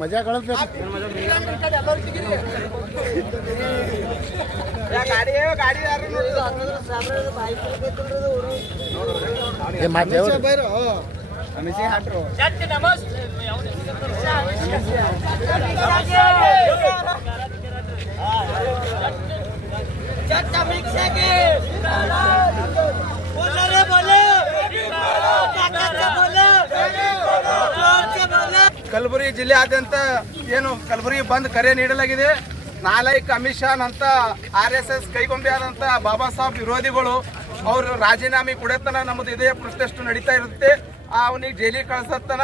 मजा कळत ಕಲಬುರಗಿ ಜಿಲ್ಲೆಯಾದ್ಯಂತ ಏನು ಕಲಬುರಗಿ ಬಂದ್ ಕರೆ ನೀಡಲಾಗಿದೆ. ನಾಲೈಕ್ ಅಮಿತ್ ಶಾ ಅಂತ RSS ಕೈಗೊಂಬೆ ಆದಂತ ಬಾಬಾ ಸಾಹೇಬ್ ವಿರೋಧಿಗಳು ಅವರು ರಾಜೀನಾಮೆ ಕೊಡತನ ನಮ್ಮದು ಇದೇ ಪ್ರೊಟೆಸ್ಟ್ ನಡೀತಾ ಇರುತ್ತೆ. ಅವನಿಗೆ ಜೈಲಿಗೆ ಕಳ್ಸತ್ತನ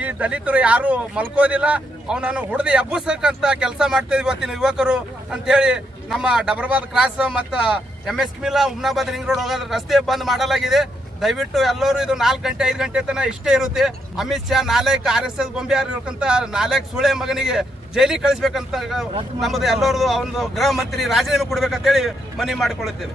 ಈ ದಲಿತರು ಯಾರು ಮಲ್ಕೋದಿಲ್ಲ, ಅವನನ್ನು ಹೊಡೆದು ಎಬ್ಬಿಸಕ್ಕಂತ ಕೆಲಸ ಮಾಡ್ತಾ ಇವತ್ತಿನ ಯುವಕರು ಅಂತ ಹೇಳಿ ನಮ್ಮ ಡಬರ್ಬಾದ್ ಕ್ರಾಸ್ ಮತ್ತು MS mill Humnabad ring road ಹೋಗೋದು ರಸ್ತೆ ಬಂದ್ ಮಾಡಲಾಗಿದೆ. ದಯವಿಟ್ಟು ಎಲ್ಲರೂ ಇದು 4 ಗಂಟೆ 5 ಗಂಟೆ ತನಕ ಇಷ್ಟೇ ಇರುತ್ತೆ. ಅಮಿತ್ ಶಾ ನಾಲೈಕ್ RSS ಗೊಂಬೆ ಇರತಕ್ಕಂತ ನಾಲೈಕ್ ಸುಳೆ ಮಗನಿಗೆ ಜೈಲಿಗೆ ಕಳಿಸ್ಬೇಕಂತ ನಮ್ಮದು ಎಲ್ಲರದು ಒಂದು ಗೃಹ ಮಂತ್ರಿ ರಾಜೀನಾಮೆ ಕೊಡ್ಬೇಕಂತ ಹೇಳಿ ಮನವಿ ಮಾಡಿಕೊಳ್ಳುತ್ತೇವೆ.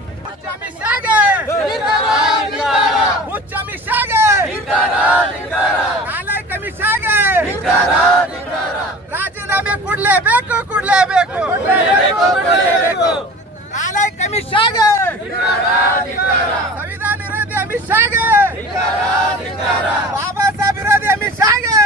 ರಾಜೀನಾಮೆ ಕೊಡ್ಲೇಬೇಕು ನಾಲೈಕ್ ಅಮಿತ್ ಶಾಗೆ, ಸಂವಿಧಾನ ವಿರೋಧಿ ಅಮಿತ್ ಶಾಗೆ, ಬಾಬಾ ಸಾಹೇಬ್ ವಿರೋಧಿ ಅಮಿತ್ ಶಾಗೆ.